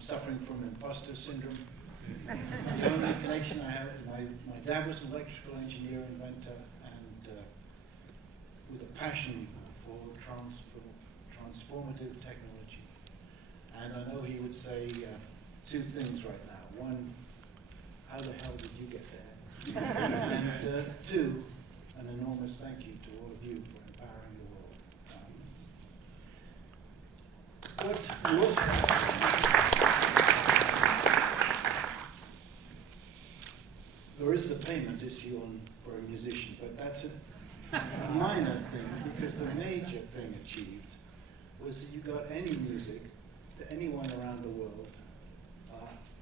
I'm suffering from imposter syndrome. The only connection I have is my dad was an electrical engineer, inventor, and with a passion for transformative technology. And I know he would say two things right now. One, how the hell did you get there? And two, an enormous thank you to all of you for empowering the world. But you also there is the payment issue for a musician, but that's a minor thing, because the major thing achieved was that you got any music to anyone around the world,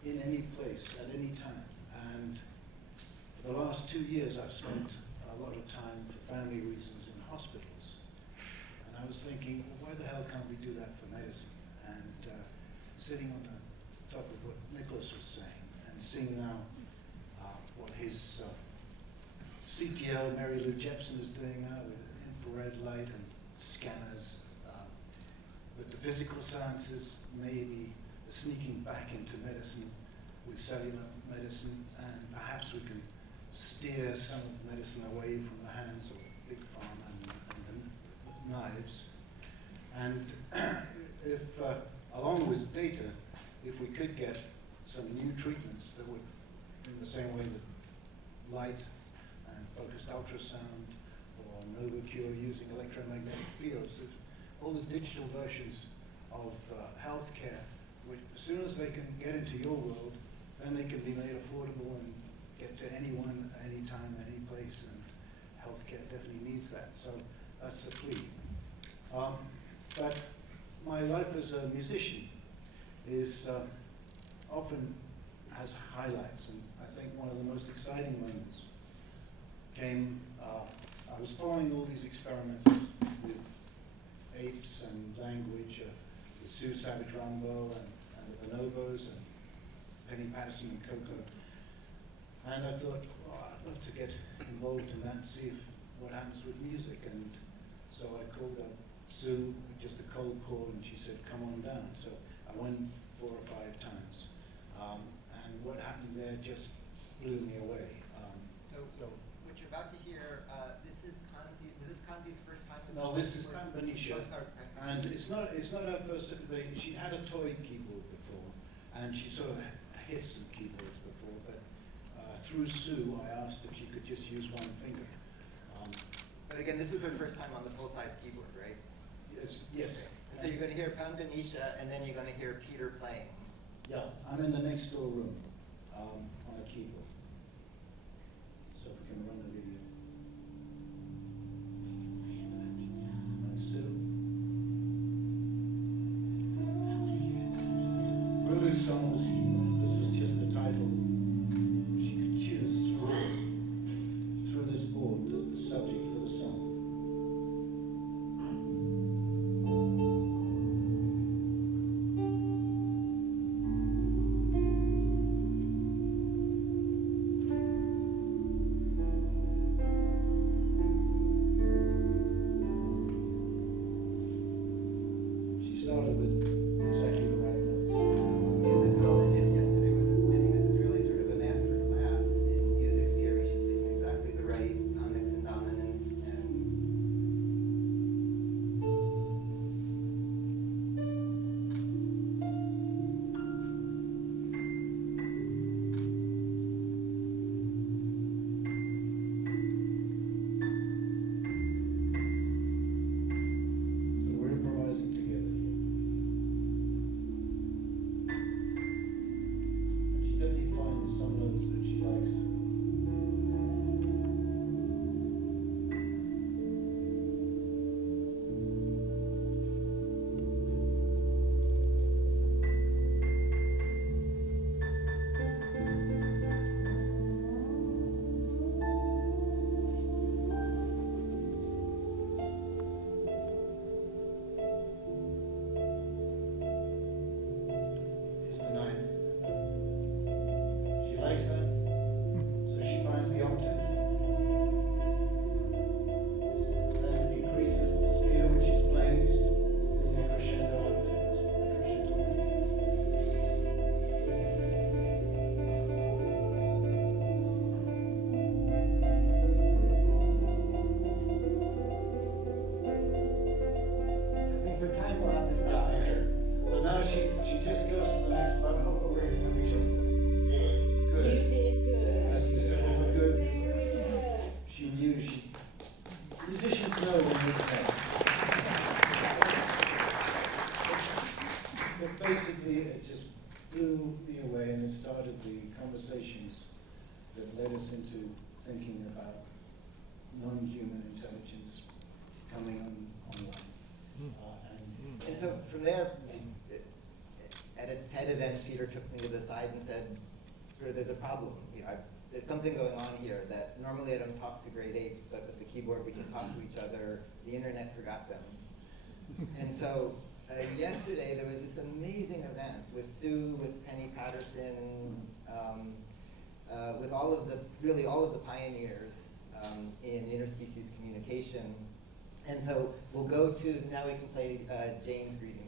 in any place, at any time. And for the last 2 years, I've spent a lot of time, for family reasons, in hospitals. And I was thinking, well, why the hell can't we do that for medicine? And sitting on the top of what Nicholas was saying, and seeing now what his CTO, Mary Lou Jepson, is doing now with infrared light and scanners. But the physical sciences may be sneaking back into medicine with cellular medicine, and perhaps we can steer some of medicine away from the hands of big pharma and the knives. And if, along with data, if we could get some new treatments that would, in the same way that light and focused ultrasound or NovaCure using electromagnetic fields, all the digital versions of healthcare, which as soon as they can get into your world, then they can be made affordable and get to anyone, anytime, any place, and healthcare definitely needs that. So that's the plea. But my life as a musician is often has highlights, and I think one of the most exciting moments came, I was following all these experiments with apes and language, with Sue Savage-Rumbaugh and the bonobos and Penny Patterson and Coco. And I thought, oh, I'd love to get involved in that and see what happens with music. And so I called up Sue, just a cold call, and she said, come on down. So I went 4 or 5 times. And what happened there just blew me away. So what you're about to hear, this is Kanzi. Was this Kanzi's first time? No, this is Benisha. Oh, sorry. And it's not her first. She had a toy keyboard before, and she sort of hit some keyboards before. But through Sue, I asked if she could just use one finger. But again, this was her first time on the full-size keyboard, right? Yes. Okay. And so you're going to hear Pan Benisha, and then you're going to hear Peter playing. Yeah, I'm in the next door room on a keyboard. So if we can run the video. And Sue. Ruby's song was, this was just the title. She could choose through this board the subject for the song. Started with exactly the right notes. Musical and it just blew me away, and it started the conversations that led us into thinking about non-human intelligence coming online. And so from there, at a TED event, Peter took me to the side and said, sort of, there's a problem. There's something going on here that normally I don't talk to great apes, but with the keyboard we can talk to each other. The internet forgot them. And so yesterday there was this amazing event with Sue, with Penny Patterson, with all of the pioneers in interspecies communication. And so we'll go to, now we can play Jane's greeting.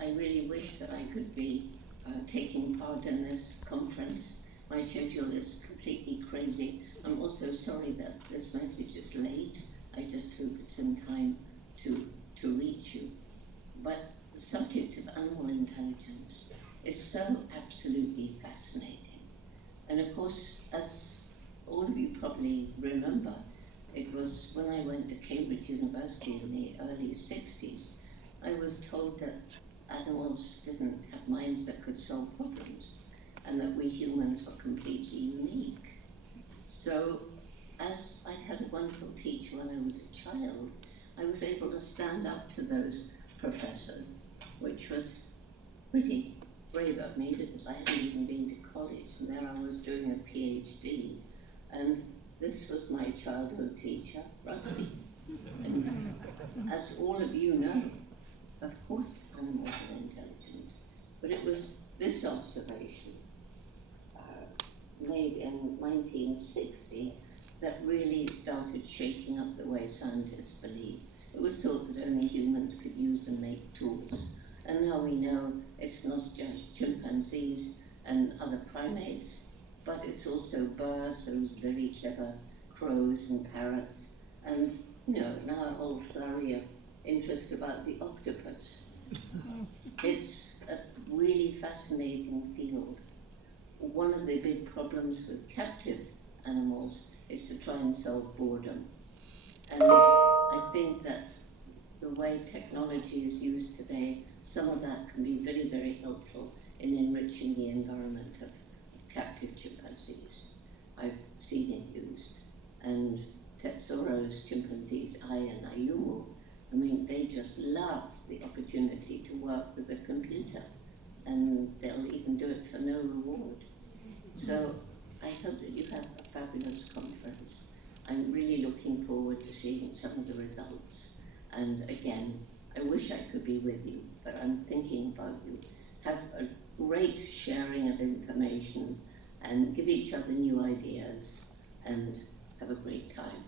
I really wish that I could be taking part in this conference. My schedule is completely crazy. I'm also sorry that this message is late. I just hope it's in time to reach you. But the subject of animal intelligence is so absolutely fascinating. And of course, as all of you probably remember, it was when I went to Cambridge University in the early 60s, I was told that animals didn't have minds that could solve problems, and that we humans were completely unique. So, as I had a wonderful teacher when I was a child, I was able to stand up to those professors, which was pretty brave of me because I hadn't even been to college, and there I was doing a PhD, and this was my childhood teacher, Rusty. And as all of you know, of course animals are intelligent, but it was this observation made in 1960 that really started shaking up the way scientists believe. It was thought that only humans could use and make tools, and now we know it's not just chimpanzees and other primates, but it's also birds, those very clever crows and parrots, and now a whole flurry of interest about the octopus. It's a really fascinating field. One of the big problems with captive animals is to try and solve boredom. And I think that the way technology is used today, some of that can be very, very helpful in enriching the environment of captive chimpanzees. I've seen it used. And Tetsoro's chimpanzees, Ai and Ayumu, they just love the opportunity to work with a computer, and they'll even do it for no reward. So I hope that you have a fabulous conference. I'm really looking forward to seeing some of the results. And again, I wish I could be with you, but I'm thinking about you. Have a great sharing of information and give each other new ideas and have a great time.